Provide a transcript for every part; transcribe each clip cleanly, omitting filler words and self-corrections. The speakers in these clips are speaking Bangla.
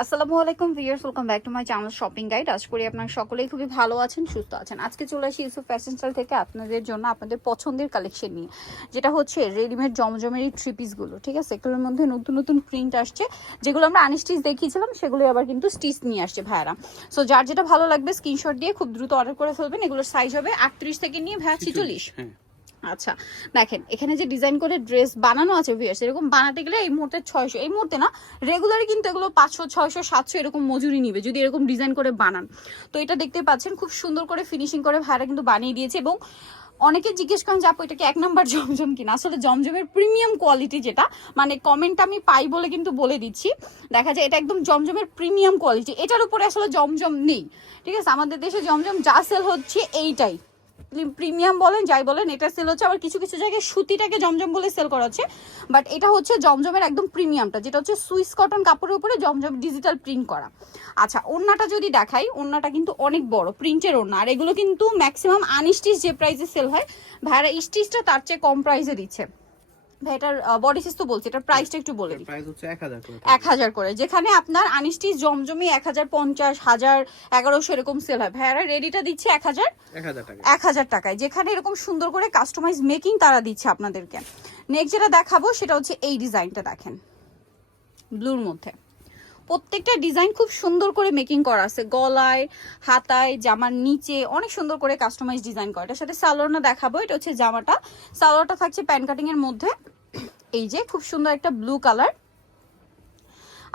আসসালামু আলাইকুম viewers, welcome back to my channel shopping guide. আশা করি আপনারা সকলেই খুবই ভালো আছেন, সুস্থ আছেন। আজকে চলে আসি ইউসুফ ফ্যাশন স্টাইল থেকে আপনাদের জন্য আপনাদের পছন্দের কালেকশন নিয়ে, যেটা হচ্ছে রেডিমেড জমজমের এই থ্রি পিসগুলো। ঠিক আছে, এগুলোর মধ্যে নতুন নতুন প্রিন্ট আসছে, যেগুলো আমরা আনস্টিচ দেখিয়েছিলাম সেগুলো আবার কিন্তু স্টিচ নিয়ে আসছে ভাইয়ারা। সো যার যেটা ভালো লাগবে স্ক্রিনশট দিয়ে খুব দ্রুত অর্ডার করে ফেলবেন। এগুলোর সাইজ হবে 38 থেকে নিয়ে ভাইয়া 46। আচ্ছা দেখেন, এখানে যে ডিজাইন করে ড্রেস বানানো আছে ভিউয়ার্স, এরকম বানাতে গেলে এই মুহূর্তে 600, এই মুহূর্তে না রেগুলারই কিন্তু এগুলো 500, 600, 700 এরকম মজুরি নিবে যদি এরকম ডিজাইন করে বানান। তো এটা দেখতে পাচ্ছেন খুব সুন্দর করে ফিনিশিং করে ভাইরা কিন্তু বানিয়ে দিয়েছে। এবং অনেকে জিজ্ঞেস করেন যে আপু এটা কি 1 নাম্বার জমজম কিনা। আসলে জমজমের প্রিমিয়াম কোয়ালিটি, যেটা মানে কমেন্ট আমি পাই বলে কিন্তু বলে দিচ্ছি, দেখা যায় এটা একদম জমজমের প্রিমিয়াম কোয়ালিটি। এটার উপরে আসলে জমজম নেই। ঠিক আছে, আমাদের দেশে জমজম যা সেল হচ্ছে এইটাই, প্রিমিয়াম বলেন যাই বলেন, এটা সেল হচ্ছে। আবার কিছু কিছু জায়গায় সুতিটাকে জমজম বলে সেল করা হচ্ছে, বাট এটা হচ্ছে জমজমের একদম প্রিমিয়ামটা, যেটা হচ্ছে সুইস কটন কাপড়ের উপরে জমজম ডিজিটাল প্রিন্ট করা। আচ্ছা, ওড়নাটা যদি দেখাই, ওড়নাটা কিন্তু অনেক বড় প্রিন্টের ওড়না। আর এগুলো কিন্তু ম্যাক্সিমাম আনস্টিচ যে প্রাইসে সেল হয়, ভাইরা স্টিচটা তার চেয়ে কম প্রাইসে দিচ্ছে। ভাই এটার বডি সাইজ তো বলছি, এটার প্রাইসটা একটু বলে দিই। প্রাইস হচ্ছে 1000 করে। 1000 করে, যেখানে আপনার আনস্টিচ জমজমি 1050, 1000, 1100 এরকম সেল হয়, ভাইয়ারা রেডিটা দিচ্ছে 1000 টাকা। 1000 টাকায়, যেখানে এরকম সুন্দর করে কাস্টমাইজ মেকিং তারা দিচ্ছে আপনাদেরকে। নেক্সট যেটা দেখাবো সেটা হচ্ছে এই ডিজাইনটা দেখেন, ব্লুর মধ্যে প্রত্যেকটা ডিজাইন খুব সুন্দর করে মেকিং করা আছে, গলায়, হাতায়, জামার নিচে অনেক সুন্দর করে কাস্টমাইজ ডিজাইন করা। এটার সাথে সালোয়ারটা দেখাবো, এটা হচ্ছে জামাটা। সালোয়ারটা থাকছে প্যান কাটিং এর মধ্যে, এই যে খুব সুন্দর একটা ব্লু কালার।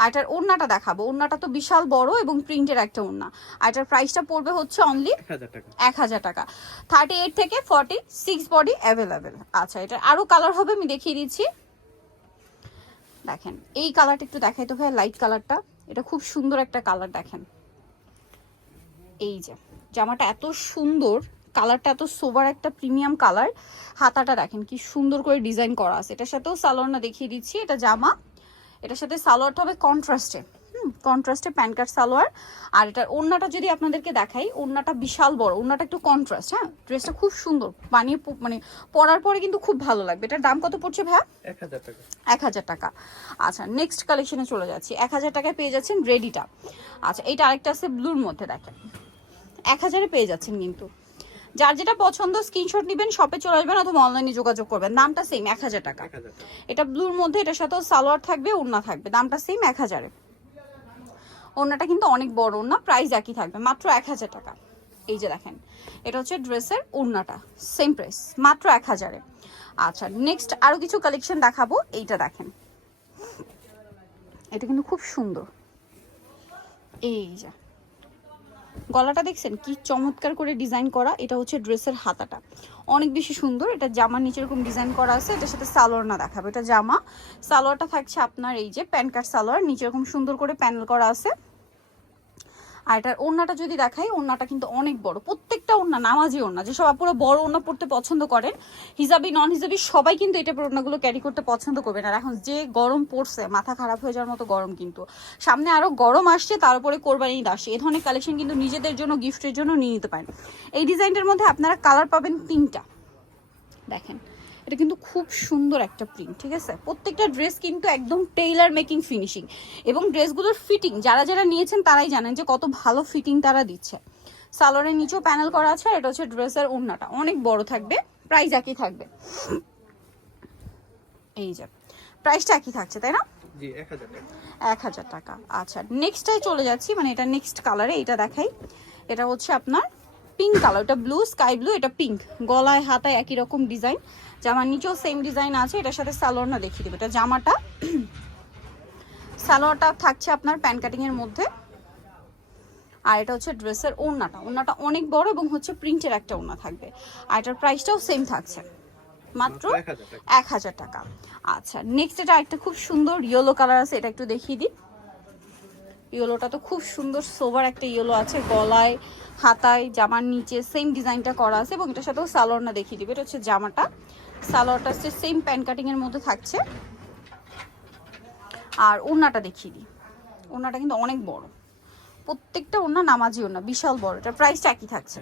আর এটার ওড়নাটা দেখাবো, ওড়নাটা তো বিশাল বড় এবং প্রিন্টের একটা ওড়না। আর এটার প্রাইসটা পড়বে হচ্ছে অনলি 1000 টাকা। 38 থেকে 46 বডি অ্যাভেলেবেল। আচ্ছা, এটার আরো কালার হবে, আমি দেখিয়ে দিচ্ছি। দেখেন এই কালারটা একটু দেখাই তো ভাই, লাইট কালারটা, এটা খুব সুন্দর একটা কালার। দেখেন এই যে জামাটা এত সুন্দর, কালারটা এত সোবার একটা প্রিমিয়াম কালার। হাতাটা দেখেন কি সুন্দর করে ডিজাইন করা আছে। এটার সাথেও সালোয়ারটা দেখিয়ে দিচ্ছি, এটা জামা, এটার সাথে সালোয়ারটা হবে কন্ট্রাস্টে, কন্ট্রাস্টে প্যান্ট কাট সালোয়ার। আর এটার ওড়নাটা যদি আপনাদেরকে দেখাই, ওড়নাটা বিশাল বড়, ওড়নাটা একটু কন্ট্রাস্ট। হ্যাঁ, ড্রেসটা খুব সুন্দর, বানিয়ে মানে পরার পরে কিন্তু খুব ভালো লাগবে। এটার দাম কত পড়ছে ভাইয়া? 1000 টাকা। 1000 টাকা। আচ্ছা, নেক্সট কালেকশনে চলে যাচ্ছি। 1000 টাকায় পেয়ে যাচ্ছেন রেডিটা। আচ্ছা, এইটা আরেকটা আছে ব্লুর মধ্যে, দেখেন 1000-এ পেয়ে যাচ্ছেন। কিন্তু যার যেটা পছন্দ স্ক্রিনশট নেবেন, শপে চলে আসবেন অথবা অনলাইনে যোগাযোগ করবেন। দামটা সেম 1000 টাকা। এটা ব্লুর মধ্যে, এটার সাথেও সালোয়ার থাকবে, ওড়না থাকবে, দামটা সেম 1000-এ। ওড়নাটা কিন্তু অনেক বড় ওড়না, প্রাইস একই থাকবে, মাত্র 1000 টাকা। এই যে দেখেন, এটা হচ্ছে ড্রেসের ওড়নাটা, সেম প্রাইস, মাত্র 1000-এ। আচ্ছা, নেক্সট আরো কিছু কালেকশন দেখাবো। এইটা দেখেন, এটা কিন্তু খুব সুন্দর। এই যে গলাটা দেখছেন কি চমৎকার করে ডিজাইন করা। এটা হচ্ছে ড্রেসের হাতাটা, অনেক বেশি সুন্দর। এটা জামার নিচে এরকম ডিজাইন করা আছে। এটার সাথে সালোয়ার না দেখাবো, এটা জামা। সালোয়ারটা থাকছে আপনার এই যে প্যান্ট কাট সালোয়ার, নিচে এরকম সুন্দর করে প্যানেল করা আছে। আর এটার ওড়নাটা যদি দেখাই, ওড়নাটা কিন্তু অনেক বড়, প্রত্যেকটা ওড়না নামাজি ওড়না। যেসব আপুরা বড় ওড়না পড়তে পছন্দ করেন, হিজাবি নন হিজাবি সবাই কিন্তু এটা ওড়নাগুলো ক্যারি করতে পছন্দ করবেন। আর এখন যে গরম পড়ছে, মাথা খারাপ হয়ে যাওয়ার মতো গরম, কিন্তু সামনে আরো গরম আসছে, তার উপরে কোরবানি ঈদ আসছে। এই ধরনের কালেকশন কিন্তু নিজেদের জন্য, গিফটের জন্য নিয়ে নিতে পারেন। এই ডিজাইনটার মধ্যে আপনারা কালার পাবেন 3টা। দেখেন এটা কিন্তু খুব সুন্দর একটা প্রিন্ট। ঠিক আছে, প্রত্যেকটা ড্রেস কিন্তু একদম টেইলার মেকিং ফিনিশিং, এবং ড্রেসগুলোর ফিটিং যারা যারা নিয়েছেন তারাই জানেন যে কত ভালো ফিটিং তারা দিচ্ছে। সালোয়ারের নিচেও প্যানেল করা আছে। আর এটা হচ্ছে ড্রেসের ওড়নাটা, অনেক বড় থাকবে, প্রাইস একই থাকবে। এই যে প্রাইসটা একই থাকছে, তাই না? জি, 1000 টাকা। 1000 টাকা। আচ্ছা, নেক্সটটাই চলে যাচ্ছি, মানে এটা নেক্সট কালারে। এটা দেখাই, এটা হচ্ছে আপনার পিঙ্ক কালার, এটা ব্লু, স্কাই ব্লু, এটা পিঙ্ক। গলায় হাতায় একই রকম ডিজাইন, জামার নিচেও সেম ডিজাইন আছে। এটার সাথে সালোয়ার না দেখিয়ে দেবো, এটা জামাটা। সালোয়ারটা থাকছে আপনার প্যান কাটিং এর মধ্যে। আর এটা হচ্ছে ড্রেসের ওড়নাটা, ওড়নাটা অনেক বড় এবং হচ্ছে প্রিন্টের একটা ওড়না থাকবে। আর এটার প্রাইসটাও সেম থাকছে, মাত্র 1000 টাকা। আচ্ছা, নেক্সট এটা একটা খুব সুন্দর ইয়েলো কালার আছে, এটা একটু দেখিয়ে দিই। ইয়েলোটা তো খুব সুন্দর সোবার একটা ইয়েলো আছে, গলায়, হাতায়, জামার নিচে সেম ডিজাইনটা করা আছে। এবং এটার সাথেও সালোয়ারটা দেখিয়ে দিবে। এটা হচ্ছে জামাটা, সালোয়ারটা হচ্ছে সেম প্যান কাটিং এর মধ্যে থাকছে। আর ওড়নাটা দেখিয়ে দিই, ওড়নাটা কিন্তু অনেক বড়, প্রত্যেকটা ওড়না নামাজি ওড়না, বিশাল বড়। এটার প্রাইসটা একই থাকছে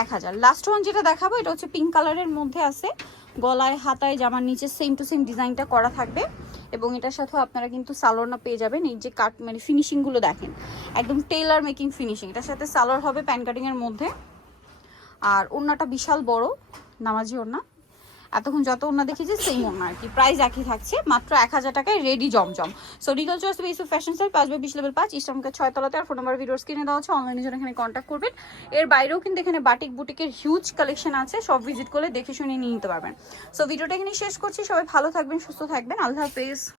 1000। লাস্ট ওয়ান যেটা দেখাবো, এটা হচ্ছে পিঙ্ক কালারের মধ্যে আছে, গলায়, হাতায়, জামার নিচে সেম টু সেম ডিজাইনটা করা থাকবে। এবং এটার সাথেও আপনারা কিন্তু সালোয়ারটা পেয়ে যাবেন। এই যে কাট মানে ফিনিশিংগুলো দেখেন, একদম টেইলার মেকিং ফিনিশিং। এটার সাথে সালোয়ার হবে প্যান কাটিংয়ের মধ্যে, আর ওড়নাটা বিশাল বড় নামাজি ওড়না। এতক্ষণ যত ওড়না দেখেছি সেম ওড়না আর কি। প্রাইস একই থাকছে, মাত্র 1000 টাকায় রেডি জমজম। সো ডিটেলস চলে আসবে ইউসুফ ফ্যাশন স্টাইল 5/20 লেভেল 5 ইস্টার্নকে 6 তলাতে। আর ফোন নাম্বার ভিডিওর স্ক্রিনে দেওয়া আছে, অনলাইনে জন্য এখানে কন্ট্যাক্ট করবেন। এর বাইরেও কিন্তু এখানে বাটিক বুটিকের হিউজ কালেকশন আছে, সব ভিজিট করলে দেখে শুনে নিয়ে নিতে পারবেন। সো ভিডিওটা এখানে শেষ করছি, সবাই ভালো থাকবেন, সুস্থ থাকবেন, আল্লাহ হাফেজ।